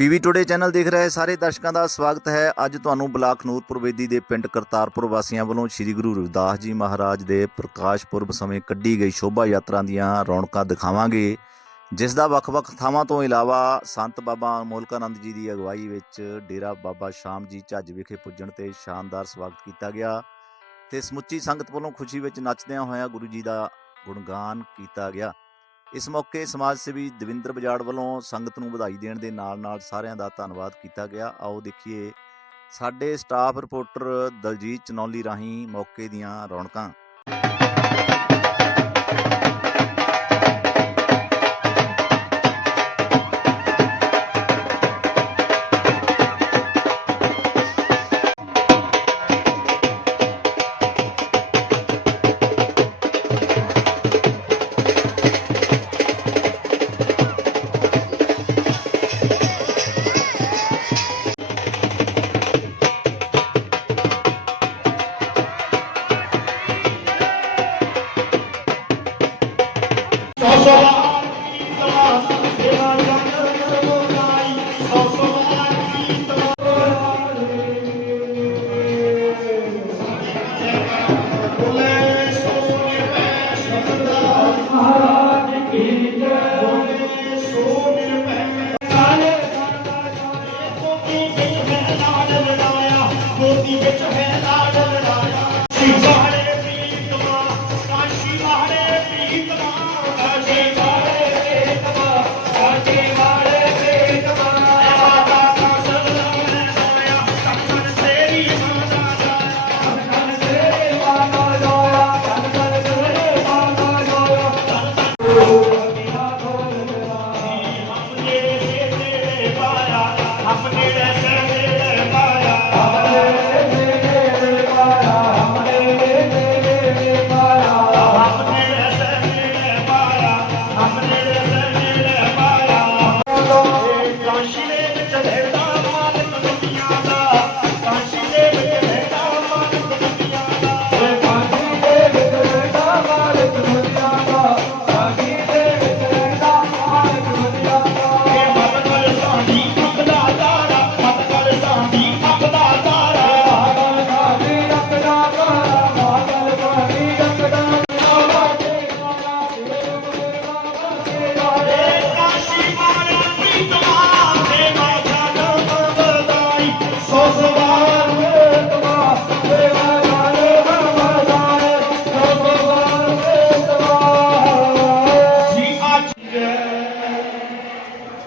PV today channel ਦੇਖ ਰਹੇ ਸਾਰੇ ਦਰਸ਼ਕਾਂ ਦਾ ਸਵਾਗਤ ਹੈ। ਅੱਜ ਤੁਹਾਨੂੰ ਬਲਾਕ ਨੂਰਪੁਰ ਬੇਦੀ ਦੇ ਪਿੰਡ ਕਰਤਾਰਪੁਰ ਵਾਸੀਆਂ ਵੱਲੋਂ ਸ੍ਰੀ ਗੁਰੂ ਰਵਿਦਾਸ ਜੀ ਮਹਾਰਾਜ ਦੇ ਪ੍ਰਕਾਸ਼ ਪੁਰਬ ਸਮੇਂ ਕੱਢੀ ਗਈ ਸ਼ੋਭਾ ਯਾਤਰਾ ਦੀਆਂ ਰੌਣਕਾਂ ਦਿਖਾਵਾਂਗੇ, ਜਿਸ ਦਾ ਵੱਖ-ਵੱਖ ਥਾਵਾਂ ਤੋਂ ਇਲਾਵਾ ਸੰਤ ਬਾਬਾ ਅਮੋਲਕਾਨੰਦ ਜੀ ਦੀ ਅਗਵਾਈ ਵਿੱਚ ਡੇਰਾ ਬਾਬਾ ਸ਼ਾਮ ਜੀ ਝੱਜ ਵਿਖੇ ਪੁੱਜਣ ਤੇ ਸ਼ਾਨਦਾਰ ਸਵਾਗਤ ਕੀਤਾ ਗਿਆ ਤੇ ਸਮੁੱਚੀ ਸੰਗਤ ਵੱਲੋਂ ਖੁਸ਼ੀ ਵਿੱਚ ਨੱਚਦਿਆਂ ਹੋਇਆਂ ਗੁਰੂ ਜੀ ਦਾ ਗੁਣਗਾਨ ਕੀਤਾ ਗਿਆ। इस मौके समाज सेवी दविंदर बजाड़ वालों संगत नूं बधाई देण दे नाल सारिਆਂ ਦਾ ਧੰਨਵਾਦ ਕੀਤਾ ਗਿਆ। आओ देखिए ਸਾਡੇ स्टाफ रिपोर्टर दलजीत चनौली राही मौके ਦੀਆਂ ਰੌਣਕਾਂ।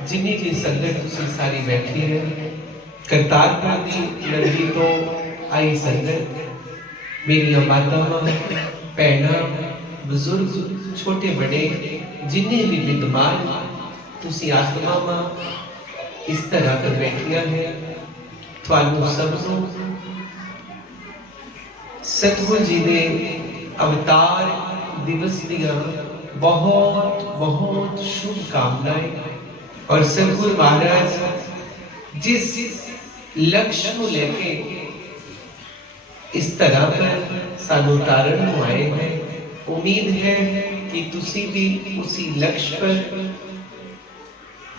जिन्नी की संगत तुसी सारी बैठी है, करतारपुर की नगरी तो आई संगत, मेरी मातावां भैणां बुजुर्ग छोटे बड़े जिन्ने भी विद्वान तुसी आत्मावां इस तरह पर बैठिया है। थानू सबनू सतगुरु जी दे अवतार दिवस दियां बहुत बहुत शुभकामनाएं। और सतगुरु महाराज जिस लक्ष्य को लेके इस तरह पर सानू तारण आए हैं, उम्मीद है कि तुसी भी उसी लक्ष्य पर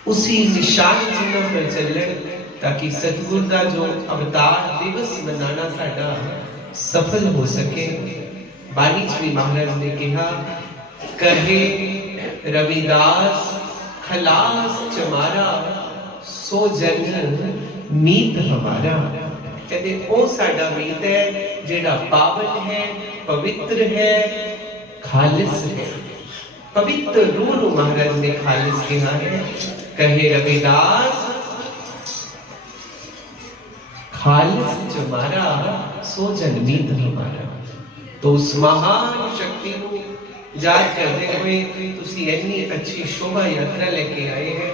उसी निशान चिन्ह पर चलन, ताकि सतगुरु का जो अवतार दिवस मनाना साडा सफल हो सके। बानी श्री महाराज ने कहा, कहे रविदास खलास चमारा सो जन मीत हमारा। कहते ओ साडा मीत है जेड़ा पावन है, पवित्र है, खालिस है। पवित्र रूह नु महाराज ने खालिस कहा है। कहे रविदास खालिस चमारा सो जन मीत हमारा। तो उस महान शक्ति को याद करते हुए तुसी इतनी अच्छी शोभा यात्रा लेके आए हैं।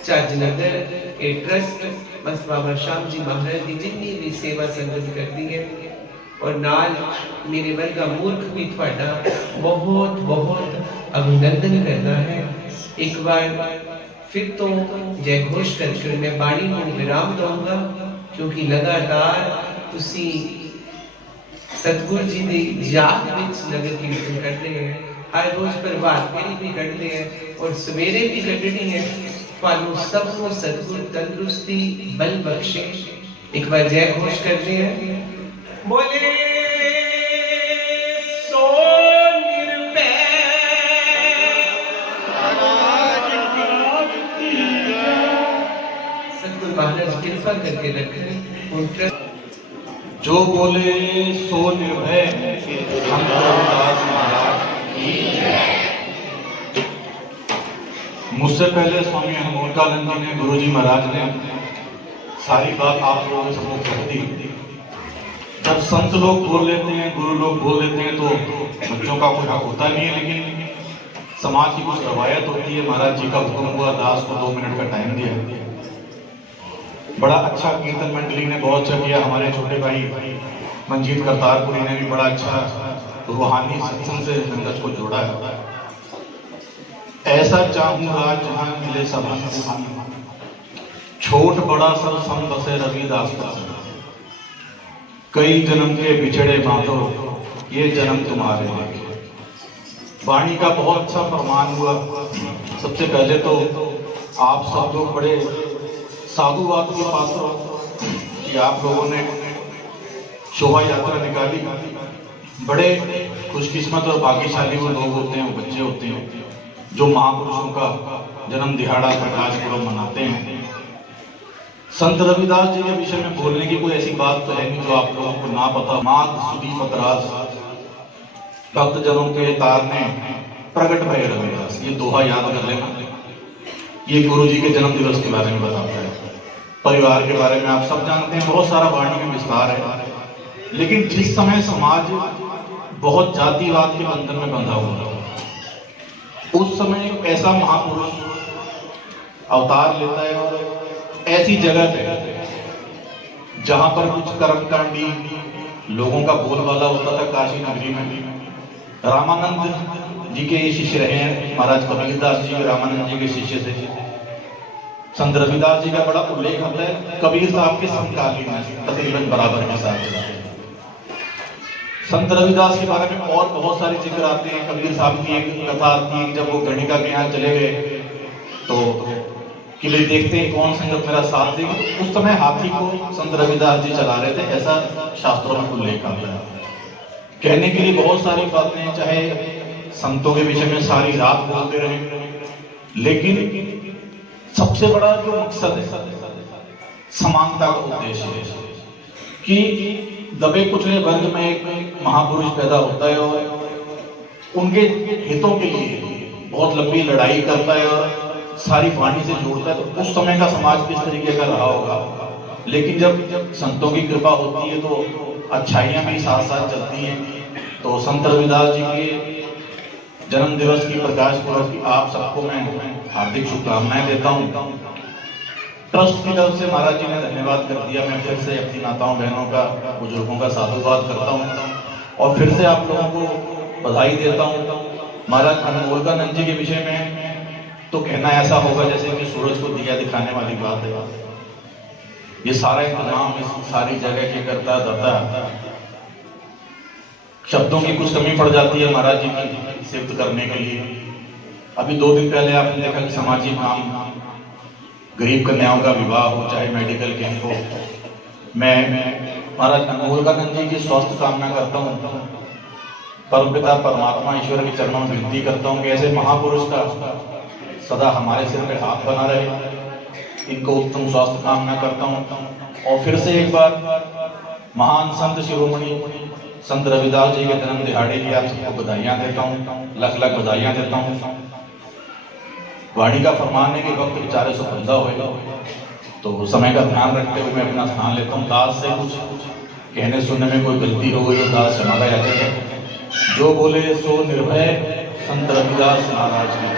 झज्ज नगर के ट्रस्ट बस बाबा श्याम जी महाराज की जितनी भी सेवा संगत करती है, और नाल मेरे वर्गा मूर्ख भी थोड़ा बहुत बहुत अभिनंदन करना है। एक बार फिर तो जय घोष करके मैं बाणी को विराम दूंगा, क्योंकि लगातार तुसी सतगुरु जी की याद विच नगर कीर्तन करते हैं। हर रोज प्रभात फेरी भी कढ़ते हैं और सवेरे भी कढ़नी है। ਤੁਹਾਨੂੰ ਸਭ ਨੂੰ ਸਤਿਗੁਰ ਤੰਦਰੁਸਤੀ ਬਲ ਬਖਸ਼ੇ। ਇੱਕ ਵਾਰ ਜੈ ਘੋਸ਼ ਕਰਦੇ हैं। बोले सो निर्भय सतगुरु महाराज कृपा करके रखें। जो बोले सो निर्भय संत रविदास महाराज की जय। मुझसे पहले स्वामी हनुमानकानंद जी ने, गुरु जी महाराज ने सारी बात आप लोगों के समझ कर दी। जब संत लोग बोल लेते हैं, गुरु लोग बोल लेते हैं, तो बच्चों का कोई हक होता नहीं है, लेकिन समाज की कुछ रवायत होती है। महाराज जी का हुक्म हुआ, दास को 2 मिनट का टाइम दिया। बड़ा अच्छा कीर्तन मंडली ने बहुत अच्छा किया। हमारे छोटे भाई मंजीत करतारपुरी ने भी बड़ा अच्छा रूहानी सत्संग से संगत को जोड़ा है। ऐसा चाहूं राज जहां मिले सबन सुहान, छोट बड़ा सब सम बसे रविदास का संग। कई जन्म के बिछड़े बांधो, ये जन्म तुम्हारे लेके। वाणी का बहुत अच्छा फरमान हुआ। सबसे पहले तो आप सब लोग बड़े साधुवाद के पात्र कि आप लोगों ने शोभा यात्रा निकाली। बड़े खुशकिस्मत और भाग्यशाली वो लोग होते हैं, वो बच्चे होते हैं जो महापुरुषों का जन्म दिहाड़ा प्रकाश पर्व मनाते हैं। संत रविदास जी के विषय में बोलने की कोई ऐसी बात तो है नहीं जो आप लोगों को ना पता। माघ सुदी पतरास भक्त जनों के तार ने प्रगट भय रविदास, ये दोहा याद कर लेना। ये गुरु जी के जन्म दिवस के बारे में बताता है। परिवार के बारे में आप सब जानते हैं, बहुत सारा वाणी में विस्तार है। लेकिन जिस समय समाज बहुत जातिवाद के बंधन में बंधा हुआ, उस समय एक ऐसा महापुरुष अवतार लेता है और ऐसी जगह पे जहां पर कुछ कर्मकांडी लोगों का बोलबाला होता था। काशी नगरी में रामानंद जी के शिष्य रहे हैं। महाराज कबीरदास जी रामानंद जी के शिष्य थे। संत रविदास जी का बड़ा उल्लेख होता है। कबीर साहब के समकालीन में तकरीबन बराबर के साथ चलते हैं। संत रविदास के बारे में और बहुत सारे जिक्र आते हैं। कबीर साहब की एक कथा आती है, जब वो गणिका के यहाँ चले गए तो किले देखते हैं कौन संगत मेरा साथ देगी। उस समय हाथी को संत रविदास जी चला रहे थे, ऐसा शास्त्रों में उल्लेख आता है। कहने के लिए बहुत सारी बातें, चाहे संतों के विषय में सारी रात बोलते रहे, लेकिन सबसे बड़ा जो मकसद है, समानता का उद्देश्य है कि दबे कुचले वर्ग में एक महापुरुष पैदा होता है और उनके हितों के लिए बहुत लंबी लड़ाई करता है और सारी वाणी से जोड़ता है। तो उस समय का समाज किस तरीके का रहा होगा। लेकिन जब संतों की कृपा होती है तो अच्छाइयां भी साथ साथ चलती हैं। तो संत रविदास जी के जन्म दिवस की प्रकाश पर्व की आप सबको मैं हार्दिक शुभकामनाएं देता हूँ। ट्रस्ट की तरफ से महाराज जी ने धन्यवाद कर दिया। मैं फिर से अपनी माताओं बहनों का, बुजुर्गों का साधुवाद करता हूँ और फिर से आप लोगों को बधाई देता हूँ। महाराज हनुमानकानंद जी के विषय में तो कहना ऐसा होगा जैसे कि सूरज को दिया दिखाने वाली बात है। ये सारा इंतजाम इस सारी जगह के करता दाता, शब्दों की कुछ कमी पड़ जाती है महाराज जी की सिफ्त करने के लिए। अभी 2 दिन पहले आपने देखा कि सामाजिक काम, गरीब कन्याओं का विवाह हो, चाहे मेडिकल कैंप हो, मैं महाराज हनुमानकानंद जी की स्वास्थ्य कामना करता हूँ। परमपिता परमात्मा ईश्वर के चरणों में विनती करता हूँ कि ऐसे महापुरुष का सदा हमारे सिर पे हाथ बना रहे। इनको उत्तम स्वास्थ्य कामना करता हूँ। और फिर से एक बार महान संत शिरोमणि संत रविदास जी के जन्म दिहाड़े की आप सबको बधाइयाँ देता हूँ, लख लख बधाइयाँ देता हूँ। वाणी का फरमान है कि वक्त बेचारे से बंधा होगा, तो समय का ध्यान रखते हुए मैं अपना स्थान लेता हूँ। दास से कुछ कहने सुनने में कोई गलती हो गई तो दास क्षमा याचक है। जो बोले सो निर्भय संत रविदास महाराज की।